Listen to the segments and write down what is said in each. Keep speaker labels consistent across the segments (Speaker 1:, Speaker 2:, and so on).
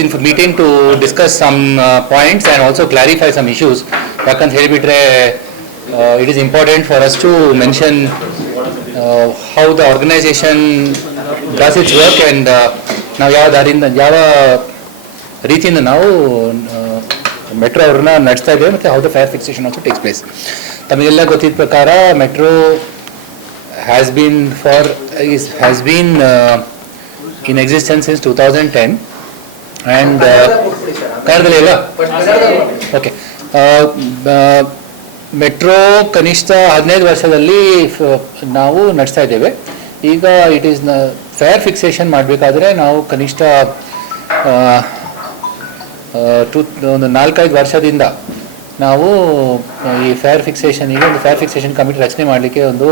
Speaker 1: In meeting to discuss some points and also clarify some issues ಯಾಕಂತ ಹೇಳಿಬಿಟ್ರೆ it is important for us to mention how the organisation does its work and ನಾವು ಯಾವ ದಾರಿಯಿಂದ ಯಾವ ರೀತಿಯಿಂದ ನಾವು metro ಅವ್ರನ್ನ ನಡೆಸ್ತಾ ಇದ್ದೇವೆ ಮತ್ತು how the fire fixation also takes place ತಮಗೆಲ್ಲ ಗೊತ್ತಿದ್ದ ಪ್ರಕಾರ metro has been for is has been in existence since two thousand and ಕನ್ನಡದಲ್ಲಿ ಇಲ್ಲ ಓಕೆ ಮೆಟ್ರೋ ಕನಿಷ್ಠ ಹದಿನೈದು ವರ್ಷದಲ್ಲಿ ನಾವು ನಡೆಸ್ತಾ ಇದ್ದೇವೆ. ಈಗ ಇಟ್ ಈಸ್ನ ಫೇರ್ ಫಿಕ್ಸೇಷನ್ ಮಾಡಬೇಕಾದ್ರೆ ನಾವು ಕನಿಷ್ಠ ಟು, ಒಂದು ನಾಲ್ಕೈದು ವರ್ಷದಿಂದ ನಾವು ಈ ಫೇರ್ ಫಿಕ್ಸೇಷನಿಗೆ ಒಂದು ಫೇರ್ ಫಿಕ್ಸೇಷನ್ ಕಮಿಟಿ ರಚನೆ ಮಾಡಲಿಕ್ಕೆ ಒಂದು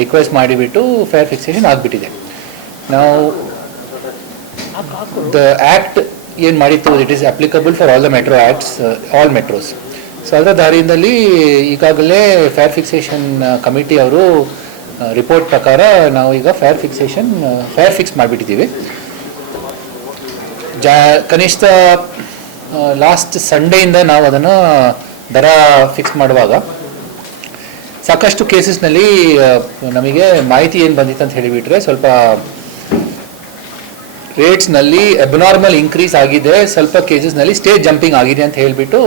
Speaker 1: ರಿಕ್ವೆಸ್ಟ್ ಮಾಡಿಬಿಟ್ಟು ಫೇರ್ ಫಿಕ್ಸೇಷನ್ ಆಗಿಬಿಟ್ಟಿದೆ. ನಾವು ದ ಆ್ಯಕ್ಟ್ ಏನು ಮಾಡಿತ್ತು it is applicable for all the metro acts all metros so ಅದರ ದಾರಿಯಿಂದಲ್ಲಿ ಈಗಾಗಲೇ ಫೇರ್ ಫಿಕ್ಸೇಷನ್ ಕಮಿಟಿ ಅವರು ರಿಪೋರ್ಟ್ ಪ್ರಕಾರ ನಾವು ಈಗ ಫೇರ್ ಫಿಕ್ಸೇಷನ್ ಫೇರ್ ಫಿಕ್ಸ್ ಮಾಡಿಬಿಟ್ಟಿದ್ದೀವಿ. ಜಾ, ಕನಿಷ್ಠ ಲಾಸ್ಟ್ ಸಂಡೆಯಿಂದ ನಾವು ಅದನ್ನು ದರ ಫಿಕ್ಸ್ ಮಾಡುವಾಗ ಸಾಕಷ್ಟು ಕೇಸಸ್ನಲ್ಲಿ ನಮಗೆ ಮಾಹಿತಿ ಏನು ಬಂದಿತ್ತು ಅಂತ ಹೇಳಿಬಿಟ್ರೆ ಸ್ವಲ್ಪ ರೇಟ್ಸ್ನಲ್ಲಿ ಅಬ್ನಾರ್ಮಲ್ ಇನ್ಕ್ರೀಸ್ ಆಗಿದೆ, ಸ್ವಲ್ಪ ಕೇಸಸ್ನಲ್ಲಿ ಸ್ಟೇಜ್ ಜಂಪಿಂಗ್ ಆಗಿದೆ ಅಂತ ಹೇಳಿಬಿಟ್ಟು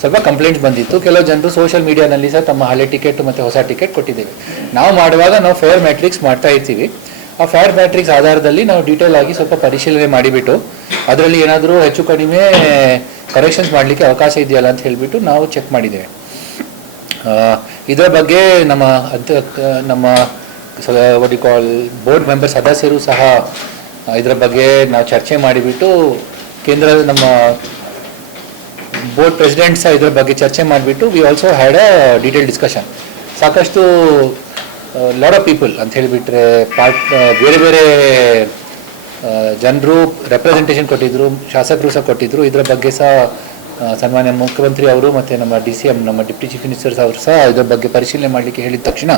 Speaker 1: ಸ್ವಲ್ಪ ಕಂಪ್ಲೇಂಟ್ಸ್ ಬಂದಿತ್ತು. ಕೆಲವು ಜನರು ಸೋಷಿಯಲ್ ಮೀಡಿಯಾದಲ್ಲಿ ಸಹ ತಮ್ಮ ಹಳೆ ಟಿಕೆಟ್ ಮತ್ತು ಹೊಸ ಟಿಕೆಟ್ ಕೊಟ್ಟಿದ್ದೇವೆ. ನಾವು ಮಾಡುವಾಗ ನಾವು ಫೇರ್ ಮ್ಯಾಟ್ರಿಕ್ಸ್ ಮಾಡ್ತಾ ಇರ್ತೀವಿ. ಆ ಫೇರ್ ಮ್ಯಾಟ್ರಿಕ್ಸ್ ಆಧಾರದಲ್ಲಿ ನಾವು ಡೀಟೇಲ್ ಆಗಿ ಸ್ವಲ್ಪ ಪರಿಶೀಲನೆ ಮಾಡಿಬಿಟ್ಟು, ಅದರಲ್ಲಿ ಏನಾದರೂ ಹೆಚ್ಚು ಕಡಿಮೆ ಕರೆಕ್ಷನ್ಸ್ ಮಾಡಲಿಕ್ಕೆ ಅವಕಾಶ ಇದೆಯಲ್ಲ ಅಂತ ಹೇಳಿಬಿಟ್ಟು ನಾವು ಚೆಕ್ ಮಾಡಿದ್ದೇವೆ. ಇದರ ಬಗ್ಗೆ ನಮ್ಮ ಅಧ್ಯ ನಮ್ಮ ಕಾಲ್ ಬೋರ್ಡ್ ಮೆಂಬರ್ ಸದಸ್ಯರು ಸಹ ಇದರ ಬಗ್ಗೆ ನಾವು ಚರ್ಚೆ ಮಾಡಿಬಿಟ್ಟು ಕೇಂದ್ರ ನಮ್ಮ ಬೋರ್ಡ್ ಪ್ರೆಸಿಡೆಂಟ್ ಸಹ ಇದರ ಬಗ್ಗೆ ಚರ್ಚೆ ಮಾಡಿಬಿಟ್ಟು we also had a detail discussion ಸಾಕಷ್ಟು ಲಾಡ್ ಆಫ್ ಪೀಪಲ್ ಅಂತ ಹೇಳಿಬಿಟ್ರೆ ಪಾರ್ಟ್ ಬೇರೆ ಬೇರೆ ಜನರು ರೆಪ್ರೆಸೆಂಟೇಷನ್ ಕೊಟ್ಟಿದ್ದರು ಶಾಸಕರು ಸಹ ಕೊಟ್ಟಿದ್ದರು ಇದರ ಬಗ್ಗೆ ಸಹ ಸನ್ಮಾನ್ಯ ಮುಖ್ಯಮಂತ್ರಿ ಅವರು ಮತ್ತು ನಮ್ಮ ಡಿ ಸಿ ಎಂ ನಮ್ಮ ಡಿಪ್ಟಿ ಚೀಫ್ ಮಿನಿಸ್ಟರ್ಸ್ ಅವರು ಸಹ ಇದರ ಬಗ್ಗೆ ಪರಿಶೀಲನೆ ಮಾಡಲಿಕ್ಕೆ ಹೇಳಿದ ತಕ್ಷಣ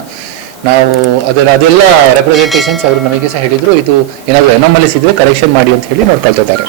Speaker 1: ನಾವು ಅದರ ಅದೆಲ್ಲ ರೆಪ್ರೆಸೆಂಟೇಷನ್ಸ್ ಅವರು ನಮಗೆ ಸಹ ಹೇಳಿದರು, ಇದು ಏನಾದರೂ ಎನಮಲಿಸಿದ್ರೆ ಇದ್ದರೆ ಕರೆಕ್ಷನ್ ಮಾಡಿ ಅಂತ ಹೇಳಿ ನೋಡ್ಕೊಳ್ತಾ ಇದ್ದಾರೆ.